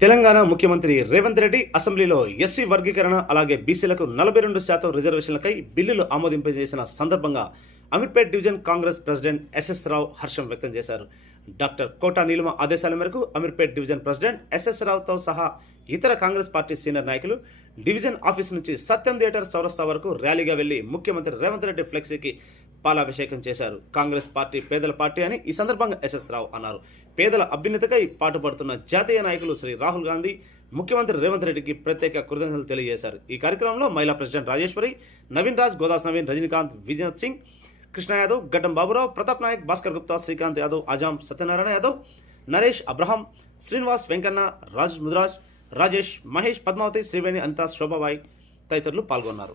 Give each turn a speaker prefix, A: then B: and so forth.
A: తెలంగాణ ముఖ్యమంత్రి రేవంత్ రెడ్డి అసెంబ్లీలో ఎస్సీ వర్గీకరణ అలాగే బీసీలకు నలభై రెండు శాతం రిజర్వేషన్లకై బిల్లులు ఆమోదింపజేసిన సందర్భంగా Ameerpet division Congress president S S Rao హర్షం వ్యక్తం చేశారు. డాక్టర్ కోటా నీలిమ ఆదేశాల మేరకు Ameerpet division president S S రావుతో సహా ఇతర కాంగ్రెస్ పార్టీ సీనియర్ నాయకులు డివిజన్ ఆఫీస్ నుంచి సత్యం థియేటర్ చౌరస్తా వరకు ర్యాలీగా వెళ్ళి ముఖ్యమంత్రి రేవంత్ రెడ్డి ఫ్లెక్సీకి పాలాభిషేకం చేశారు. కాంగ్రెస్ పార్టీ పేదల పార్టీ అని ఈ సందర్భంగా ఎస్ఎస్ రావు అన్నారు. పేదల అభ్యున్నతకై పాటుపడుతున్న జాతీయ నాయకులు శ్రీ రాహుల్ గాంధీ ముఖ్యమంత్రి రేవంత్ రెడ్డికి ప్రత్యేక కృతజ్ఞతలు తెలియజేశారు. ఈ కార్యక్రమంలో మహిళా ప్రెసిడెంట్ రాజేశ్వరి నవీన్ రాజ్ గోదాస్ నవీన్ రజనీకాంత్ విజయనాథ్ సింగ్ కృష్ణ యాదవ్ గడ్డం బాబురావు ప్రతాప్ నాయక్ భాస్కర్ గుప్తా శ్రీకాంత్ యాదవ్ ఆజాం సత్యనారాయణ యాదవ్ నరేష్ అబ్రహం శ్రీనివాస్ వెంకన్న రాజ్ ముదిరాజ్ రాజేష్ మహేష్ పద్మావతి శ్రీవేణి అంతా శోభాబాయ్ తదితరులు పాల్గొన్నారు.